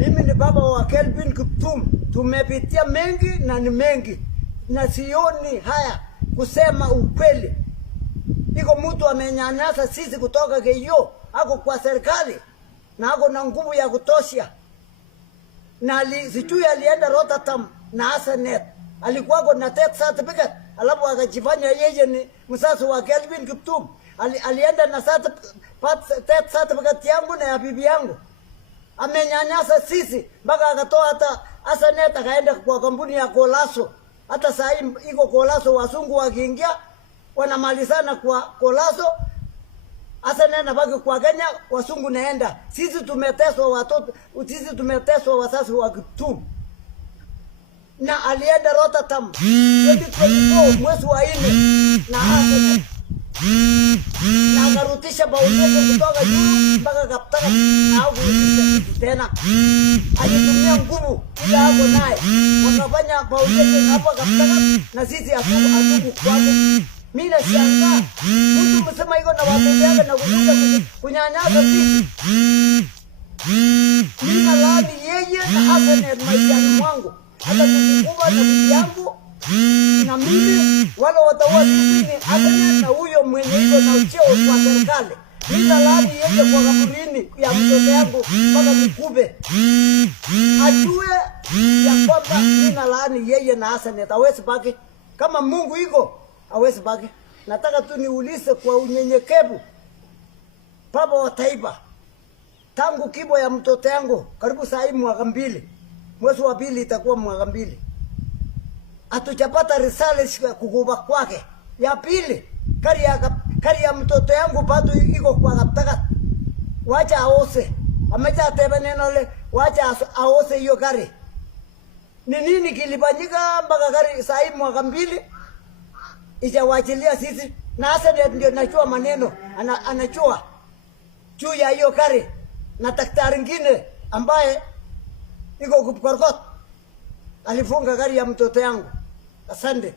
Mimi ni baba wa Kelvin Kiptum. Tumepitia mengi na ni mengi. Na sioni haya kusema ukweli. Iko mtu amenyanyasa sisi kutoka Keyo, ako kwa serikali na ako na nguvu ya kutosha. Na sijui alienda Rotterdam na Asenet. Alikuwa na death certificate, alafu akajifanya yeye ni msasi wa Kelvin Kiptum. Alienda na death certificate yangu na ya bibi yangu. Amenyanyasa sisi mpaka akatoa hata Asenet akaenda kwa kampuni ya Kolaso. Hata saa hii iko Kolaso, wasungu wakiingia wanamalizana kwa Kolaso. Asenet nabaki kwa Kenya, wasungu naenda. Sisi tumeteswa watoto, sisi tumeteswa wasasi wa Kiptum. Na alienda Rotterdam 2024 mwezi wa 4 na Asenet. Na akarutisha bautisha kutoka juu mpaka Kaptaka na kurudisha tena. Alitumia nguvu ile hapo naye. Wakafanya bautisha hapo Kaptaka na sisi atubu kwako. Mimi nashangaa. Mtu msema iko na watu yake na kukuja kunyanyasa sisi. Mimi nalani yeye na Asenet maishani mwangu. Hata kukuba na bibi yangu na mimi wala wataua sisi ni Asenet na huyo mwenye iko na cheo kwa serikali. Mimi nalani yeye kwa kaburini ya mtoto yangu mpaka mkube. Ajue ya kwamba mimi nalani yeye na Asenet hawezi baki. Kama Mungu iko hawezi baki. Nataka tu niulize kwa unyenyekevu, baba wa taifa, tangu kibo ya mtoto yangu karibu saa hii mwaka 2, mwezi wa 2 itakuwa mwaka 2, hatujapata risala kukuba kwake. Ya pili, kari ya mtoto yangu bado iko kwa Kaptaka. Wacha aose, amecha tebe neno le, wacha aose hiyo kari. Ni nini kilifanyika mpaka kari saa hii mwaka 2 ijawachilia sisi? Na Asenet ndio najua maneno, anachua juu ya hiyo kari. Na daktari mwingine ambaye iko Kipkorgot alifunga gari ya mtoto yangu. Asante.